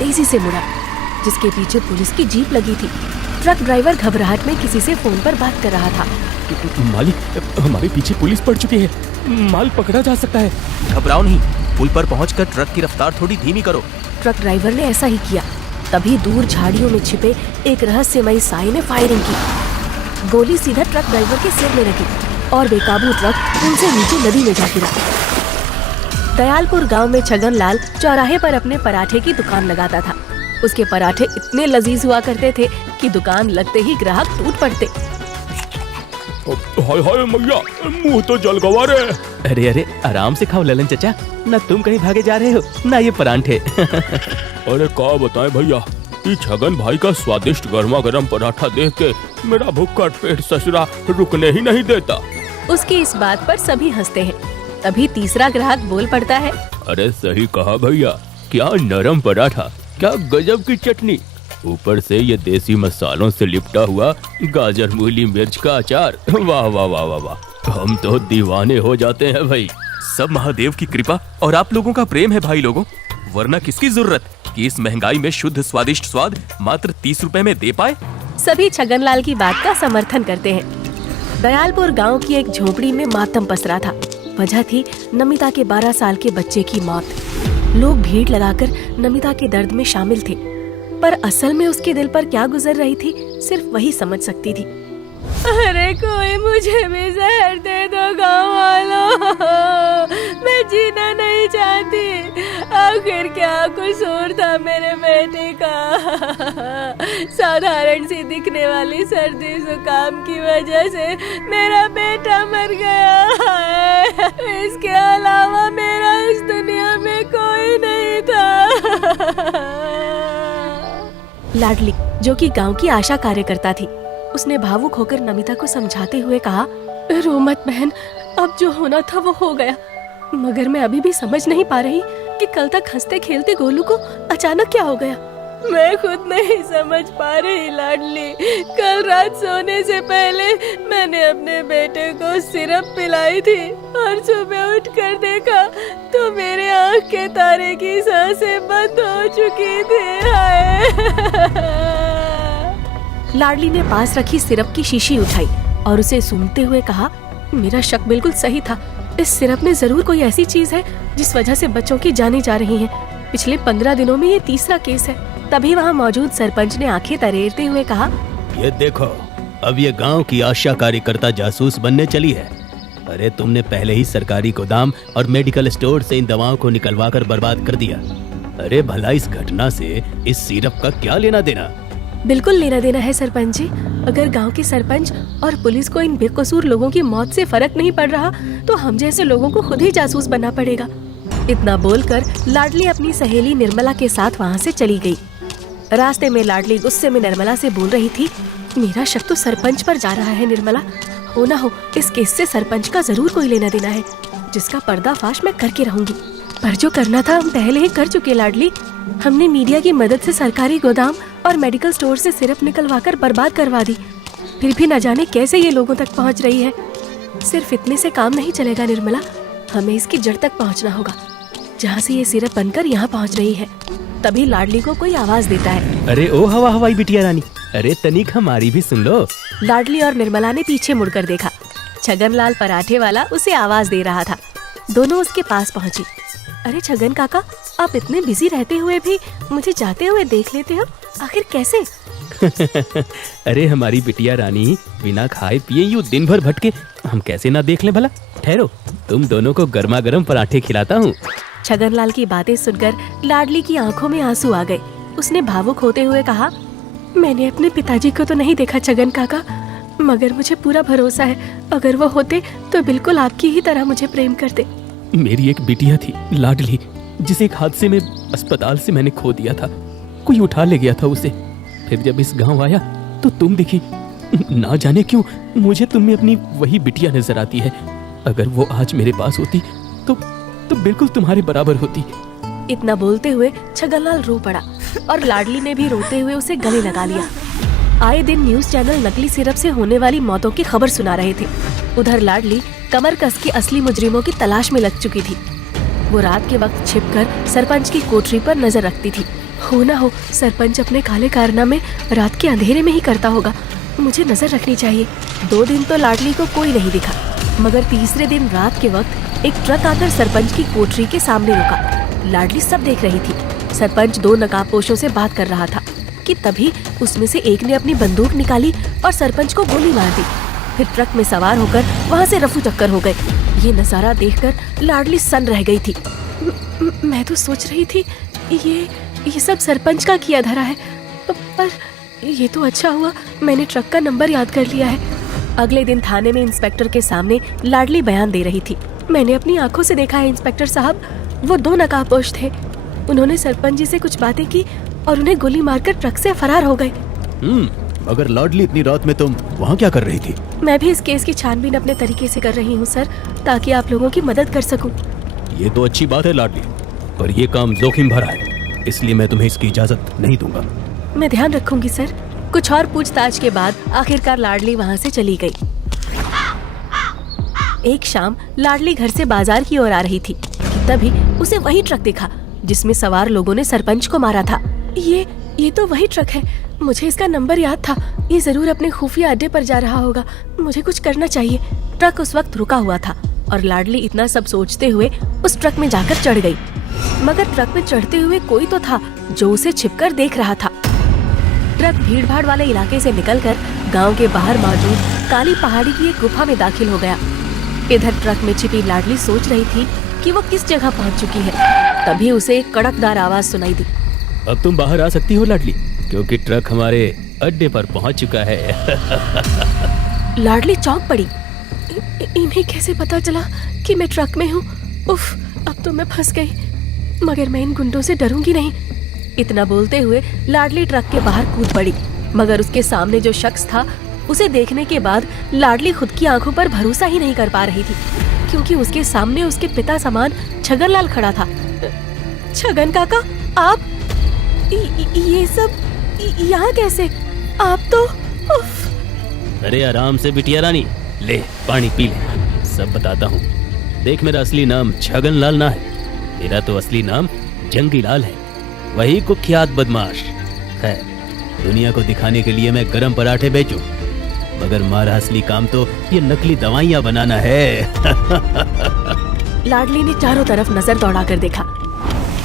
तेजी से मुड़ा, जिसके पीछे पुलिस की जीप लगी थी। ट्रक ड्राइवर घबराहट में किसी से फोन पर बात कर रहा था। मालिक, हमारे पीछे पुलिस पड़ चुकी है, माल पकड़ा जा सकता है। घबराओ नहीं, पुल पर पहुंचकर ट्रक की रफ्तार थोड़ी धीमी करो। ट्रक ड्राइवर ने ऐसा ही किया। तभी दूर झाड़ियों में छिपे एक रहस्यमयी साई ने फायरिंग की। गोली सीधा ट्रक ड्राइवर के सिर में लगी और बेकाबू ट्रक पुल से नीचे नदी में जा गिरा। दयालपुर गांव में छगन लाल चौराहे पर अपने पराठे की दुकान लगाता था। उसके पराठे इतने लजीज हुआ करते थे कि दुकान लगते ही ग्राहक टूट पड़ते। हाय हाय मैया, मुंह तो जल गवा रे। अरे अरे, आराम से खाओ ललन चचा, न तुम कहीं भागे जा रहे हो ना ये पराठे। अरे क्या बताएं भैया, ये छगन भाई का स्वादिष्ट गर्मा गर्म पराठा देख के मेरा भूखा पेट ससुरा रुकने ही नहीं देता। उसकी इस बात पर सभी हंसते हैं। तभी तीसरा ग्राहक बोल पड़ता है, अरे सही कहा भैया, क्या नरम पराठा, क्या गजब की चटनी, ऊपर से ये देसी मसालों से लिपटा हुआ गाजर मूली मिर्च का अचार। वाह वाह वाह वाह वाह, हम तो दीवाने हो जाते हैं भाई। सब महादेव की कृपा और आप लोगों का प्रेम है भाई लोगों, वरना किसकी जरूरत कि इस महंगाई में शुद्ध स्वादिष्ट स्वाद मात्र 30 रुपए में दे पाए। सभी छगनलाल की बात का समर्थन करते हैं। दयालपुर गांव की एक झोपड़ी में मातम पसरा था। वजह थी नमिता के 12 साल के बच्चे की मौत। लोग भीड़ लगाकर नमिता के दर्द में शामिल थे, पर असल में उसके दिल पर क्या गुजर रही थी सिर्फ वही समझ सकती थी। अरे कोई मुझे भी जहर दे दो गाँव वालों, मैं जीना नहीं चाहती। आखिर क्या कसूर था मेरे बेटे का? साधारण सी दिखने वाली सर्दी जुकाम की वजह से मेरा बेटा मर गया है। इसके अलावा मेरा इस दुनिया में कोई नहीं था। लाडली, जो कि गांव की आशा कार्यकर्ता थी, उसने भावुक होकर नमिता को समझाते हुए कहा, रो मत बहन, अब जो होना था वो हो गया। मगर मैं अभी भी समझ नहीं पा रही कि कल तक हंसते खेलते गोलू को अचानक क्या हो गया। मैं खुद नहीं समझ पा रही लाडली। कल रात सोने से पहले मैंने अपने बेटे को सिरप पिलाई थी और सुबह उठकर देखा तो मेरे आँख के तारे की सांसें बंद हो चुकी थी। लाडली ने पास रखी सिरप की शीशी उठाई और उसे सूंघते हुए कहा, मेरा शक बिल्कुल सही था। इस सिरप में जरूर कोई ऐसी चीज है जिस वजह से बच्चों की जानें जा रही हैं। पिछले 15 दिनों में ये तीसरा केस है। तभी वहाँ मौजूद सरपंच ने आंखें तरेरते हुए कहा, ये देखो, अब ये गांव की आशा कार्यकर्ता जासूस बनने चली है। अरे तुमने पहले ही सरकारी गोदाम और मेडिकल स्टोर से इन दवाओं को निकलवा कर बर्बाद कर दिया। अरे भला इस घटना से इस सिरप का क्या लेना देना? बिल्कुल लेना देना है सरपंच जी। अगर गांव के सरपंच और पुलिस को इन बेकसूर लोगों की मौत से फर्क नहीं पड़ रहा तो हम जैसे लोगों को खुद ही जासूस बनना पड़ेगा। इतना बोलकर लाडली अपनी सहेली निर्मला के साथ वहाँ से चली गई। रास्ते में लाडली गुस्से में निर्मला से बोल रही थी, मेरा शक तो सरपंच पर जा रहा है निर्मला। हो ना हो इस केस से सरपंच का जरूर कोई लेना देना है, जिसका पर्दाफाश मैं करके रहूंगी। पर जो करना था हम पहले ही कर चुके लाडली। हमने मीडिया की मदद से सरकारी गोदाम और मेडिकल स्टोर से सिरप निकलवाकर बर्बाद करवा दी। फिर भी न जाने कैसे ये लोगों तक पहुंच रही है। सिर्फ इतने से काम नहीं चलेगा निर्मला, हमें इसकी जड़ तक पहुंचना होगा, जहाँ से ये सिरप बनकर यहाँ पहुँच रही है। तभी लाडली को कोई आवाज देता है, अरे ओ हवा हवाई बिटिया रानी, अरे तनिक हमारी भी सुन लो। लाडली और निर्मला ने पीछे मुड़कर देखा। छगनलाल पराठे वाला उसे आवाज दे रहा था। दोनों उसके पास पहुंची। अरे छगन काका, आप इतने बिजी रहते हुए भी मुझे जाते हुए देख लेते हो, आखिर कैसे? अरे हमारी बिटिया रानी बिना खाए पिए यूं दिन भर भटके हम कैसे ना देख लें भला। ठहरो, तुम दोनों को गर्मा गर्म पराठे खिलाता हूँ। छगनलाल की बातें सुनकर लाडली की आंखों में आंसू आ गए। उसने भावुक होते हुए कहा, मैंने अपने पिताजी को तो नहीं देखा छगन काका, मगर मुझे पूरा भरोसा है अगर वो होते तो बिल्कुल आपकी ही तरह मुझे प्रेम करते। मेरी एक बिटिया थी लाडली, जिसे एक हादसे में अस्पताल से मैंने खो दिया था। कोई उठा ले गया था उसे। फिर जब इस गांव आया तो तुम दिखी। ना जाने क्यों मुझे तुम में अपनी वही बिटिया नजर आती है। अगर वो आज मेरे पास होती तो बिल्कुल तुम्हारे बराबर होती। इतना बोलते हुए छगनलाल रो पड़ा और लाडली ने भी रोते हुए उसे गले लगा लिया। आए दिन न्यूज चैनल नकली सिरप से होने वाली मौतों की खबर सुना रहे थे। उधर लाडली कमर कस के असली मुजरिमों की तलाश में लग चुकी थी। वो रात के वक्त छिपकर सरपंच की कोठरी पर नजर रखती थी। हो ना हो सरपंच अपने काले कारनामे रात के अंधेरे में ही करता होगा। मुझे नजर रखनी चाहिए। 2 दिन तो लाडली को कोई नहीं दिखा, मगर तीसरे दिन रात के वक्त एक ट्रक आकर सरपंच की कोठरी के सामने रुका। लाडली सब देख रही थी। सरपंच 2 नकाबपोशों से बात कर रहा था कि तभी उसमें से एक ने अपनी बंदूक निकाली और सरपंच को गोली मार दी। फिर ट्रक में सवार होकर वहाँ से रफू चक्कर हो गए। ये नजारा देखकर लाडली सन्न रह गई थी। मैं तो सोच रही थी ये सब सरपंच का किया धरा है, पर ये तो अच्छा हुआ मैंने ट्रक का नंबर याद कर लिया है। अगले दिन थाने में इंस्पेक्टर के सामने लाडली बयान दे रही थी। मैंने अपनी आंखों से देखा है इंस्पेक्टर साहब, वो 2 नकाबपोश थे। उन्होंने सरपंच जी से कुछ बातें की और उन्हें गोली मारकर ट्रक से फरार हो गए। मगर लाडली इतनी रात में तुम वहाँ क्या कर रही थी? मैं भी इस केस की छानबीन अपने तरीके से कर रही हूँ सर, ताकि आप लोगों की मदद कर सकूं। ये तो अच्छी बात है लाडली, पर ये काम जोखिम भरा है, इसलिए मैं तुम्हें इसकी इजाजत नहीं दूंगा। मैं ध्यान रखूंगी सर। कुछ और पूछताछ के बाद आखिरकार लाडली वहाँ से चली गई। एक शाम लाडली घर से बाजार की ओर आ रही थी कि तभी उसे वही ट्रक दिखा जिसमें सवार लोगों ने सरपंच को मारा था। ये तो वही ट्रक है। मुझे इसका नंबर याद था। ये जरूर अपने खुफिया अड्डे पर जा रहा होगा। मुझे कुछ करना चाहिए। ट्रक उस वक्त रुका हुआ था और लाडली इतना सब सोचते हुए उस ट्रक में जाकर चढ़ गई। मगर ट्रक में चढ़ते हुए कोई तो था जो उसे छिपकर देख रहा था। ट्रक भीड़-भाड़ वाले इलाके से निकलकर गांव के बाहर मौजूद काली पहाड़ी की एक गुफा में दाखिल हो गया। इधर ट्रक में छिपी लाडली सोच रही थी कि वो किस जगह पहुंच चुकी है। तभी उसे एक कड़कदार आवाज सुनाई दी। अब तुम बाहर आ सकती हो लाडली, क्योंकि ट्रक हमारे अड्डे पर पहुंच चुका है। लाडली चौंक पड़ी। इन्हें कैसे पता चला कि मैं ट्रक में हूँ? उफ, अब तो मैं फंस गई। मगर मैं इन गुंडों से डरूंगी नहीं। इतना बोलते हुए लाडली ट्रक के बाहर कूद पड़ी। मगर उसके सामने जो शख्स था, उसे देखने के बाद लाडली खुद की आंखों पर भरोसा ही नहीं कर पा रही थी, क्योंकि उसके सामने उसके पिता समान छगनलाल खड़ा था। छगन काका, आप ये सब यहाँ कैसे? आप तो उफ। अरे आराम से बिटिया रानी, ले पानी पी ले, सब बताता हूँ। देख, मेरा असली नाम छगनलाल ना है, मेरा तो असली नाम जंगीलाल है, वही कुख्यात बदमाश है। दुनिया को दिखाने के लिए मैं गरम पराठे बेचूं, मगर मारा असली काम तो ये नकली दवाइयाँ बनाना है। लाडली ने चारों तरफ नजर दौड़ाकर देखा।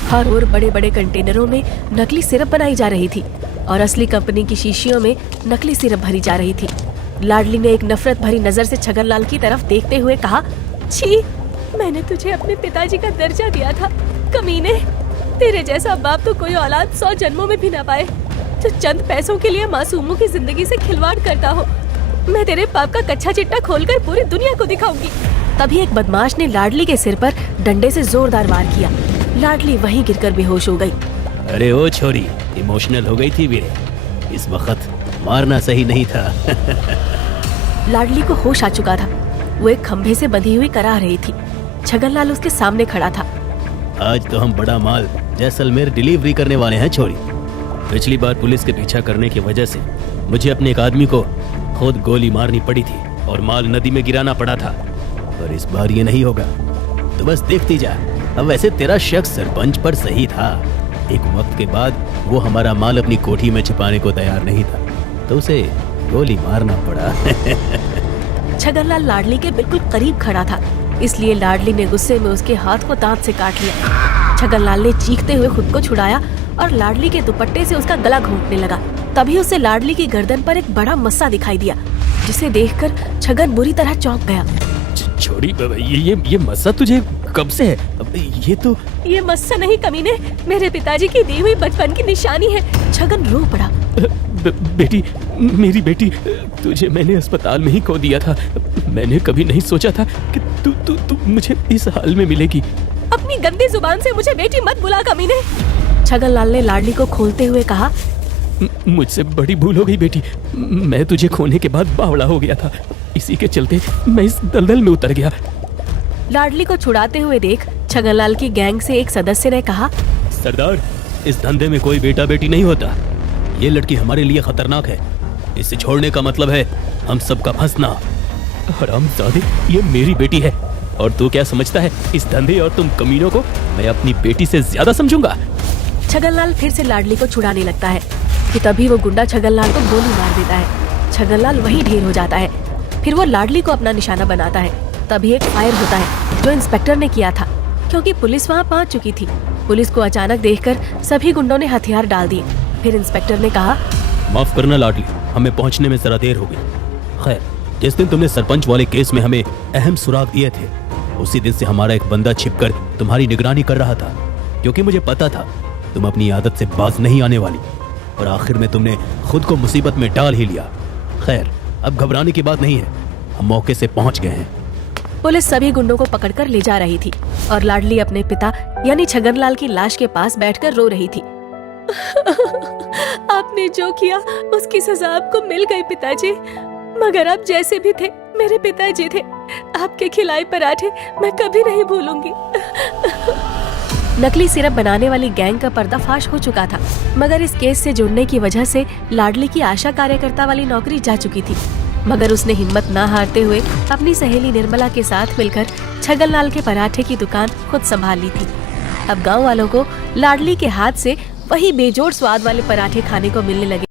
हर ओर बड़े बड़े कंटेनरों में नकली सिरप बनाई जा रही थी और असली कंपनी की शीशियों में नकली सिरप भरी जा रही थी। लाडली ने एक नफरत भरी नजर से छगनलाल की तरफ देखते हुए कहा, छी, मैंने तुझे अपने पिताजी का दर्जा दिया था। कमीने, तेरे जैसा बाप तो कोई औलाद 100 जन्मों में भी ना पाए, जो चंद पैसों के लिए मासूमों की जिंदगी से खिलवाड़ करता हो। मैं तेरे पाप का कच्चा चिट्टा खोलकर पूरी दुनिया को दिखाऊंगी। तभी एक बदमाश ने लाडली के सिर पर डंडे से जोरदार वार किया। लाडली वहीं गिरकर बेहोश हो गई। अरे ओ छोरी, इमोशनल हो गई थी वीरे, इस वक्त मारना सही नहीं था। लाडली को होश आ चुका था। वो एक खंभे से बंधी हुई करा रही थी। छगनलाल उसके सामने खड़ा था। आज तो हम बड़ा माल जैसलमेर डिलीवरी करने वाले हैं छोरी। पिछली बार पुलिस के पीछा करने की वजह से मुझे अपने एक आदमी को खुद गोली मारनी पड़ी थी और माल नदी में गिराना पड़ा था, पर इस बार ये नहीं होगा, तो बस देखती जा। अब वैसे तेरा शक सरपंच पर सही था। एक वक्त के बाद वो हमारा माल अपनी कोठी में छिपाने को तैयार नहीं था, तो उसे गोली मारना पड़ा। छगनलाल लाडली के बिल्कुल करीब खड़ा था, इसलिए लाडली ने गुस्से में उसके हाथ को दांत से काट लिया। छगनलाल ने चीखते हुए खुद को छुड़ाया और लाडली के दुपट्टे से उसका गला घोंटने लगा। तभी उसे लाडली की गर्दन पर एक बड़ा मस्सा दिखाई दिया, जिसे देखकर छगन बुरी तरह चौंक गया। छोड़ी, ये मस्सा तुझे कब से है? ये मस्सा नहीं कमीने, मेरे पिताजी की दी हुई बचपन की निशानी है। छगन रो पड़ा। बेटी, मेरी बेटी, तुझे मैंने अस्पताल में ही खो दिया था। मैंने कभी नहीं सोचा था कि तू मुझे इस हाल में मिलेगी। अपनी गंदी जुबान से मुझे बेटी मत बुला कमीने। छगनलाल ने लाडली को खोलते हुए कहा, मुझसे बड़ी भूल हो गई बेटी। मैं तुझे खोने के बाद बावड़ा हो गया था, इसी के चलते मैं इस दलदल में उतर गया। लाडली को छुड़ाते हुए देख छगनलाल की गैंग से एक सदस्य ने कहा, सरदार, इस धंधे में कोई बेटा बेटी नहीं होता। ये लड़की हमारे लिए खतरनाक है, इसे छोड़ने का मतलब है हम सबका फंसना। हरामजादे, ये मेरी बेटी है और तू क्या समझता है? इस धंधे और तुम कमीनों को मैं अपनी बेटी से ज्यादा समझूंगा? छगनलाल फिर से लाडली को छुड़ाने लगता है कि तभी वो गुंडा छगनलाल को गोली मार देता है। छगनलाल वहीं ढेर हो जाता है। फिर वो लाडली को अपना निशाना बनाता है। तभी एक फायर होता है जो इंस्पेक्टर ने किया था, क्योंकि पुलिस वहाँ पहुँच चुकी थी। पुलिस को अचानक देखकर सभी गुंडों ने हथियार डाल दिए। फिर इंस्पेक्टर ने कहा, माफ करना लाडली, हमें पहुंचने में जरा देर हो गई। खैर, जिस दिन तुमने सरपंच वाले केस में हमें अहम सुराग दिए थे, उसी दिन से हमारा एक बंदा छिपकर तुम्हारी निगरानी कर रहा था, क्योंकि मुझे पता था तुम अपनी आदत से बाज नहीं आने वाली, और आखिर में तुमने खुद को मुसीबत में डाल ही लिया। खैर, अब घबराने की बात नहीं है, हम मौके से पहुंच गए हैं। पुलिस सभी गुंडों को पकड़कर ले जा रही थी और लाडली अपने पिता यानी छगनलाल की लाश के पास बैठकर रो रही थी। आपने जो किया उसकी सजा आपको मिल गई पिताजी, मगर आप जैसे भी थे मेरे पिताजी थे। आपके खिलाए पराठे मैं कभी नहीं भूलूंगी। नकली सिरप बनाने वाली गैंग का पर्दाफाश हो चुका था, मगर इस केस से जुड़ने की वजह से लाडली की आशा कार्यकर्ता वाली नौकरी जा चुकी थी। मगर उसने हिम्मत ना हारते हुए अपनी सहेली निर्मला के साथ मिलकर छगनलाल के पराठे की दुकान खुद संभाल ली थी। अब गांव वालों को लाडली के हाथ से वही बेजोड़ स्वाद वाले पराठे खाने को मिलने लगे